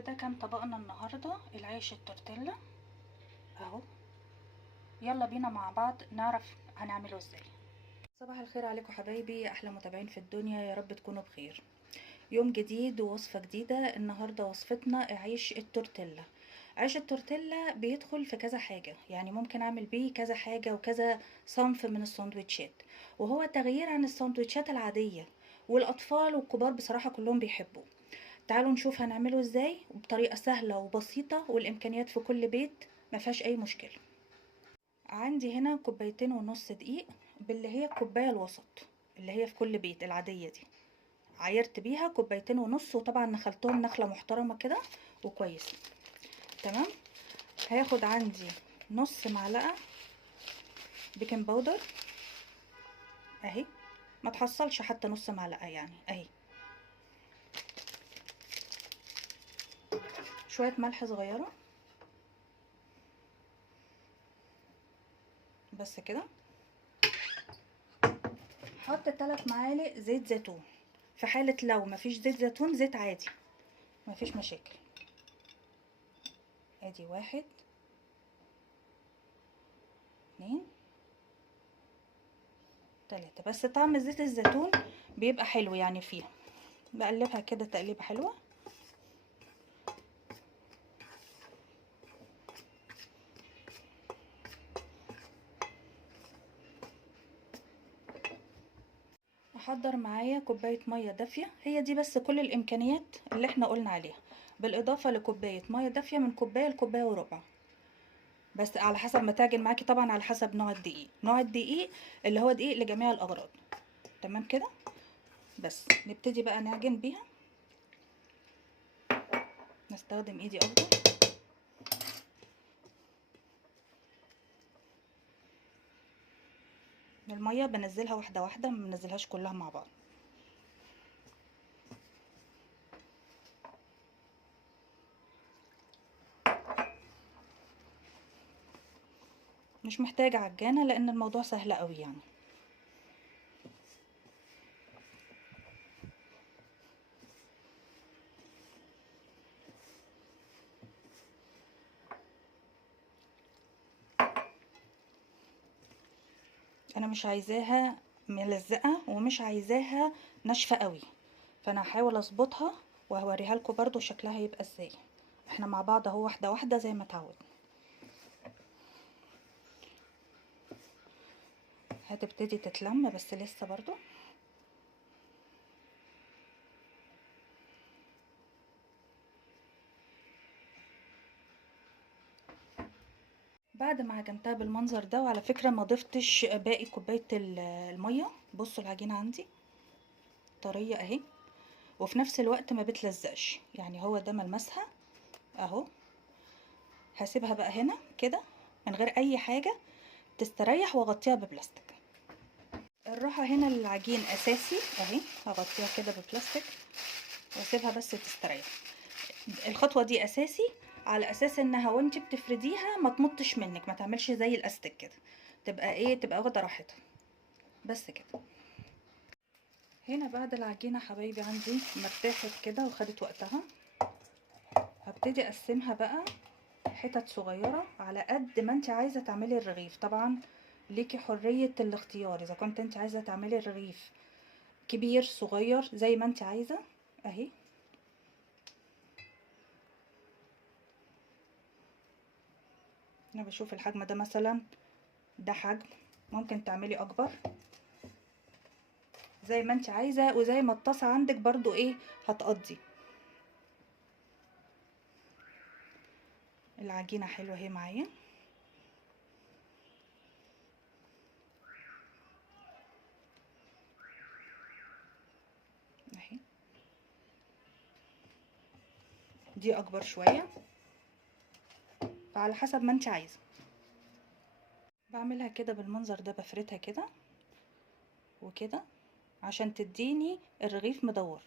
وده كان طبقنا النهاردة، العيش التورتيلا اهو. يلا بينا مع بعض نعرف هنعمله ازاي. صباح الخير عليكم حبايبي، احلى متابعين في الدنيا، يا رب تكونوا بخير. يوم جديد ووصفة جديدة. النهاردة وصفتنا عيش التورتيلا. عيش التورتيلا بيدخل في كذا حاجة، يعني ممكن اعمل بيه كذا حاجة وكذا صنف من السندوتشات، وهو تغيير عن السندوتشات العادية، والاطفال والكبار بصراحة كلهم بيحبوه. تعالوا نشوف هنعمله ازاي وبطريقة سهلة وبسيطة، والامكانيات في كل بيت ما فيهاش اي مشكلة. عندي هنا كوبايتين ونص دقيق، باللي هي الكوباية الوسط اللي هي في كل بيت العادية دي. عايرت بيها كوبايتين ونص، وطبعا نخلتهم نخلة محترمة كده وكويسة. تمام. هاخد عندي نص معلقة بيكنج باودر اهي، ما تحصلش حتى نص معلقة يعني اهي. شوية ملح صغيرة بس كده. حط 3 معالق زيت زيتون، في حالة لو مفيش زيت زيتون زيت عادي مفيش مشاكل. ادي 1 2 3. بس طعم زيت الزيتون بيبقى حلو يعني فيها. بقلبها كده تقليبه حلوه. احضر معايا كوبايه ميه دافيه، هي دي بس كل الامكانيات اللي احنا قلنا عليها، بالاضافه لكوبايه ميه دافيه من كوبايه لكوبايه وربع، بس على حسب ما تعجن معاكي طبعا، على حسب نوع الدقيق. نوع الدقيق اللي هو دقيق لجميع الاغراض. تمام كده. بس نبتدي بقى نعجن بيها. نستخدم ايدي افضل. الميه بنزلها واحده واحده، ما بنزلهاش كلها مع بعض. مش محتاجه عجانه لان الموضوع سهل قوي يعني. انا مش عايزاها ملزقه ومش عايزاها ناشفه قوي، فانا هحاول اظبطها وهوريها لكم برضو شكلها هيبقى ازاي. احنا مع بعض اهو واحده واحده زي ما اتعودنا. هتبتدي تتلم بس لسه برضو. بعد ما عجنتها بالمنظر ده، وعلى فكره ما ضفتش باقي كوبايه الميه، بصوا العجينه عندي طريه اهي، وفي نفس الوقت ما بتلزقش، يعني هو ده ملمسها اهو. هسيبها بقى هنا كده من غير اي حاجه تستريح، واغطيها ببلاستيك. الراحه هنا للعجين اساسي اهي، هغطيها كده ببلاستيك واسيبها بس تستريح. الخطوه دي اساسي على اساس انها وانت بتفرديها ما تمطش منك، ما تعملش زي الاستك كده، تبقى ايه، تبقى واخده راحتها بس كده. هنا بعد العجينه حبايبي عندي ما ارتاحت كده وخدت وقتها، هبتدي اقسمها بقى حتت صغيره على قد ما انت عايزه تعملي الرغيف. طبعا ليكي حريه الاختيار، اذا كنت انت عايزه تعملي الرغيف كبير صغير زي ما انت عايزه اهي. انا بشوف الحجم ده مثلا، ده حجم، ممكن تعملي اكبر زي ما انت عايزه، وزي ما الطاسه عندك برضو ايه هتقضي. العجينه حلوه اهي معايا اهي. دي اكبر شويه، فعلى حسب ما انت عايزه. بعملها كده بالمنظر ده، بفردها كده وكده عشان تديني الرغيف مدور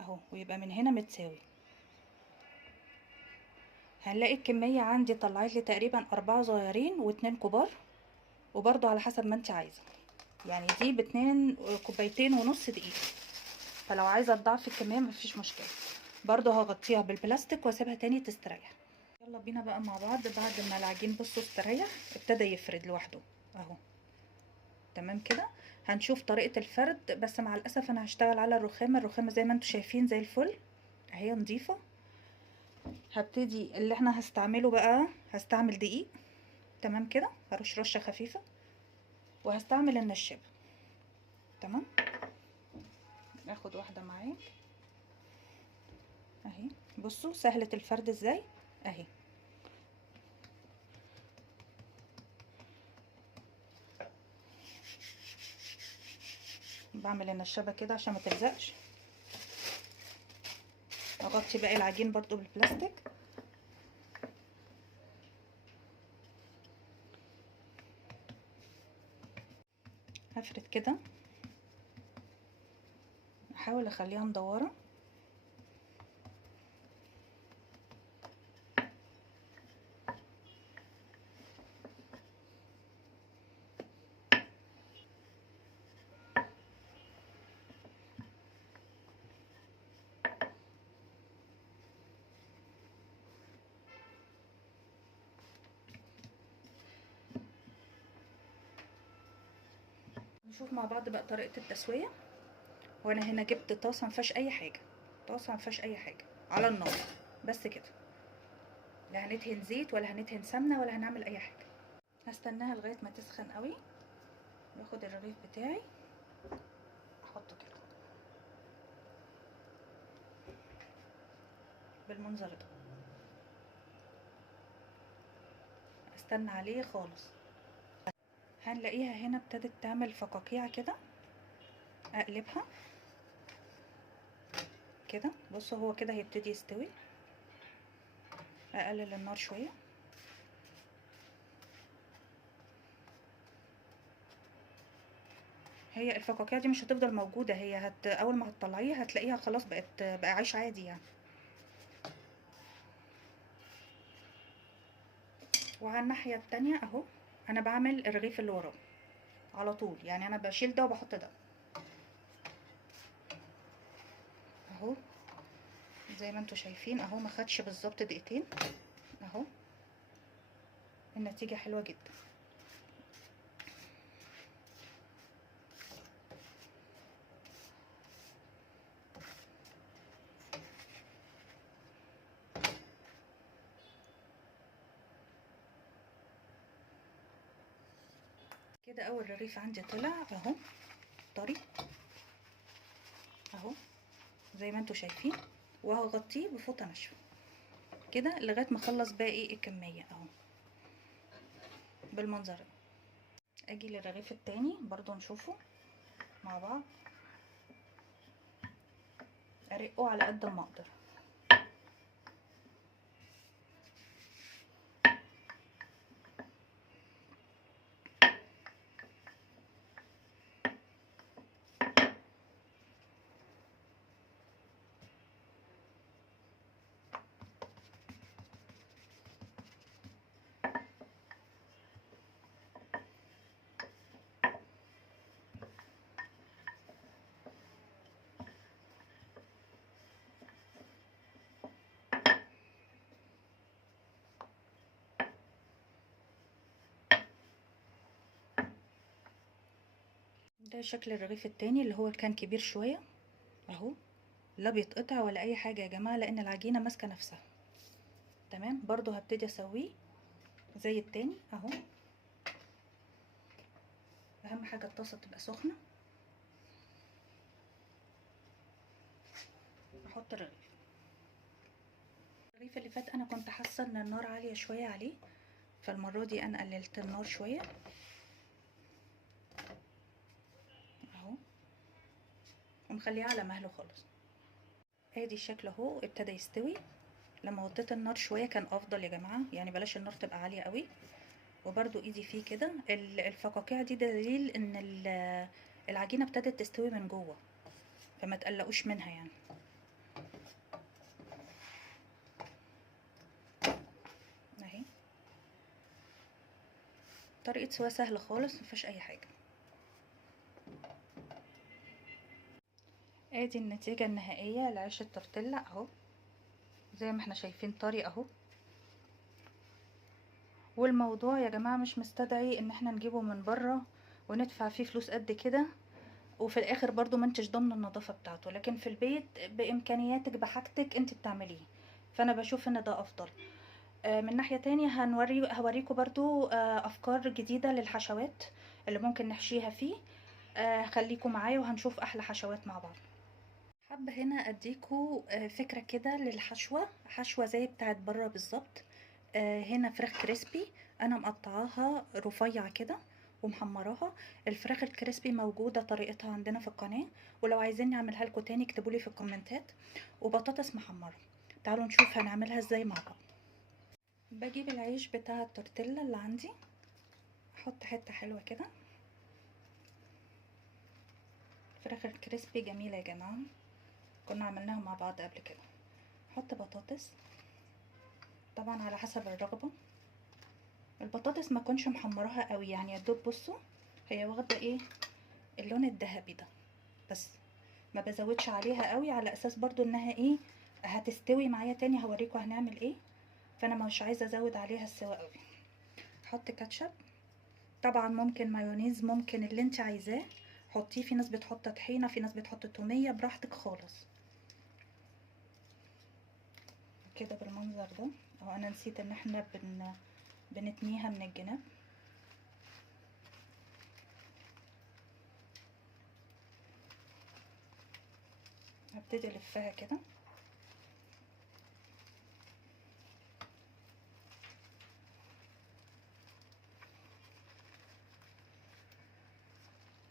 اهو، ويبقى من هنا متساوي. هنلاقي الكميه عندي طلعت لي تقريبا 4 صغيرين و2 كبار، وبرضو على حسب ما انت عايزه، يعني دي ب2 كوبايتين ونص دقيق. فلو عايزه تضاعفي الكميه مفيش مشكله. برضو هغطيها بالبلاستيك واسيبها تاني تستريح. يلا بينا بقى مع بعض. بعد ما العجين بصوا استريح ابتدى يفرد لوحده اهو. تمام كده. هنشوف طريقه الفرد، بس مع الاسف انا هشتغل على الرخامه زي ما انتم شايفين زي الفل اهي نضيفه. هبتدي اللي احنا هستعمله بقى، هستعمل دقيق. تمام كده، هرش رشه خفيفه، وهستعمل النشابه. تمام. اخد واحده معاك اهي. بصوا سهله الفرد ازاي اهي. بعمل النشابه كده عشان ما تلزقش. اغطي باقي العجين برضو بالبلاستيك. هفرد كده، احاول اخليها مدوره. نشوف مع بعض بقى طريقه التسويه. وانا هنا جبت طاسه مفيهاش اي حاجه، طاسه مفيهاش اي حاجه على النار بس كده. لا هندهن زيت ولا هندهن سمنه ولا هنعمل اي حاجه. هستناها لغايه ما تسخن قوي. باخد الرغيف بتاعي احطه كده بالمنظر ده. استنى عليه خالص. هنلاقيها هنا ابتدت تعمل فقاقيع كده. اقلبها كده. بصوا هو كده هيبتدي يستوي. اقلل النار شويه. هي الفقاقيع دي مش هتفضل موجوده، هي اول ما هتطلعيها هتلاقيها خلاص بقى عيش عادي يعني. وعلى الناحيه التانية اهو انا بعمل الرغيف اللي وراه على طول، يعني انا بشيل ده وبحط ده اهو زي ما انتوا شايفين اهو. ما خدش بالظبط دقيقتين اهو. النتيجه حلوه جدا. كده اول رغيف عندي طلع اهو طري اهو زي ما انتوا شايفين. وهغطيه بفوطه ناشفه كده لغايه ما اخلص باقي الكميه اهو بالمنظر ده. اجي للرغيف التاني برضو نشوفه مع بعض. ارقه على قد ما اقدر. ده شكل الرغيف التاني اللي هو كان كبير شويه اهو. لا بيتقطع ولا اي حاجه يا جماعه لان العجينه ماسكه نفسها. تمام. برضو هبتدي اسويه زي التاني اهو. اهم حاجه الطاسه تبقى سخنه. احط الرغيف. الرغيف اللي فات انا كنت حاسه ان النار عاليه شويه عليه، فالمره دي انا قللت النار شويه اهو ومخليه على مهله خالص. ادي الشكل اهو ابتدى يستوي. لما وطيت النار شويه كان افضل يا جماعه، يعني بلاش النار تبقى عاليه قوي. وبرده ايدي فيه كده. الفقاقيع دي دليل ان العجينه ابتدت تستوي من جوه، فما تقلقوش منها يعني. اهي طريقه سوا سهله خالص مفيهاش اي حاجه. ادي النتيجة النهائية لعيش التورتيلا اهو، زي ما احنا شايفين طري اهو. والموضوع يا جماعة مش مستدعي ان احنا نجيبه من بره وندفع فيه فلوس قد كده، وفي الاخر برضو ما انتش ضامنه النظافه بتاعته، لكن في البيت بامكانياتك بحاجتك انت بتعمليه، فانا بشوف ان ده افضل. من ناحيه تانية هوريكم برضو افكار جديده للحشوات اللي ممكن نحشيها فيه. خليكم معايا وهنشوف احلى حشوات مع بعض. حابه هنا اديكوا فكره كده للحشوه، حشوه زي بتاعت بره بالظبط. هنا فراخ كريسبي، انا مقطعاها رفيع كده ومحمراها. الفراخ الكريسبي موجوده طريقتها عندنا في القناه، ولو عايزين نعملها لكم تاني اكتبولي في الكومنتات. وبطاطس محمره، تعالوا نشوف هنعملها ازاي مع بعض. بجيب العيش بتاع التورتيلا اللي عندي، احط حته حلوه كده. الفراخ الكريسبي جميله يا جماعه، كنا عملناها مع بعض قبل كده. احط بطاطس طبعا على حسب الرغبه. البطاطس ما كنش محمراها قوي يعني، يا دوب بصوا هي واخده ايه اللون الذهبي ده، بس ما بزودش عليها قوي على اساس برضو انها ايه هتستوي معايا تاني، هوريكم هنعمل ايه، فانا مش عايزه ازود عليها السوا قوي. احط كاتشب طبعا، ممكن مايونيز، ممكن اللي انت عايزاه حطيه. في ناس بتحط طحينه، في ناس بتحط توميه، براحتك خالص. كده بالمنظر ده اهو. انا نسيت ان احنا بنتنيها من الجناب. هبتدي الفها كده.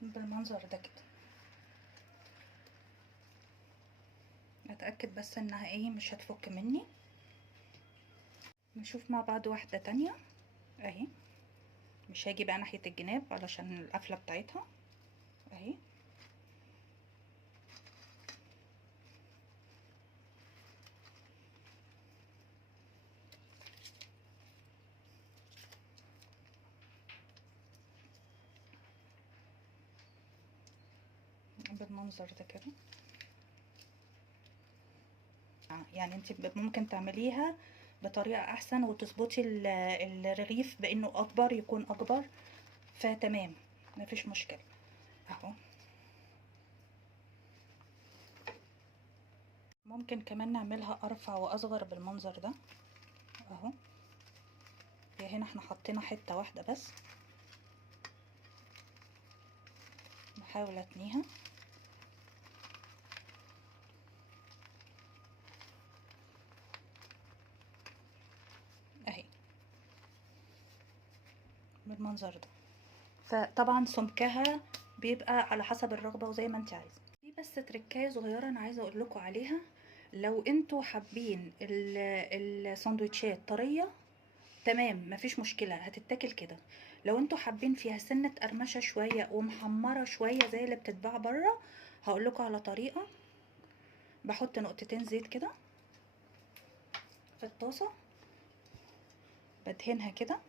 بالمنظر ده كده، اتاكد بس انها ايه مش هتفك مني. نشوف مع بعض واحده تانية اهي، مش هاجي بقى ناحيه الجناب علشان القفله بتاعتها اهي. بالمنظر ده كده. يعني انت ممكن تعمليها بطريقه احسن وتظبطي الرغيف بانه اكبر، يكون اكبر، فتمام مفيش مشكله اهو. ممكن كمان نعملها ارفع واصغر بالمنظر ده اهو. هي هنا احنا حطينا حته واحده بس، بحاول اتنيها. اهي بالمنظر ده. فطبعا سمكها بيبقى على حسب الرغبه وزي ما انت عايزه. في بس تركايه صغيره انا عايزه اقول لكم عليها، لو انتوا حابين الساندوتشات طريه تمام مفيش مشكله هتتاكل كده. لو انتوا حابين فيها سنه قرمشه شويه ومحمره شويه زي اللي بتتباع بره، هقول لكم على طريقه. بحط نقطتين زيت كده في الطاسه، بدهنها كده،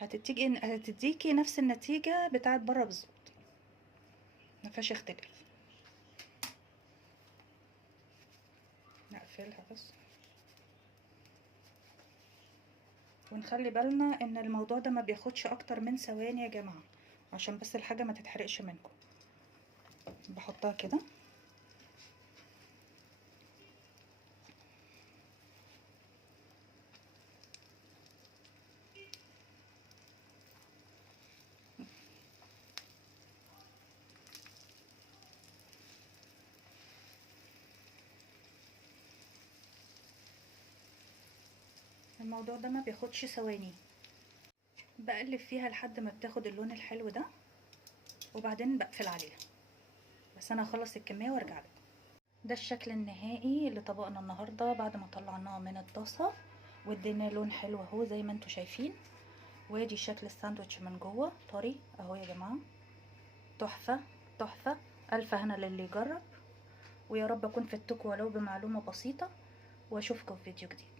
هتديكي نفس النتيجه بتاعت بره بالظبط، مفيهاش اختلاف. نقفلها بس، ونخلي بالنا ان الموضوع ده ما بياخدش اكتر من ثواني يا جماعه، عشان بس الحاجه ما تتحرقش منكم. بحطها كده. الموضوع ده ما بياخدش ثواني. بقلب فيها لحد ما بتاخد اللون الحلو ده، وبعدين بقفل عليها. بس انا هخلص الكميه وارجع لكم. ده الشكل النهائي لطبقنا النهارده بعد ما طلعناه من الطاسه، وادينا لون حلو اهو زي ما انتم شايفين. وادي شكل الساندوتش من جوه طري اهو يا جماعه، تحفه تحفه. الف هنا للي يجرب، ويا رب اكون فدتكم ولو بمعلومه بسيطه، واشوفكم في فيديو جديد.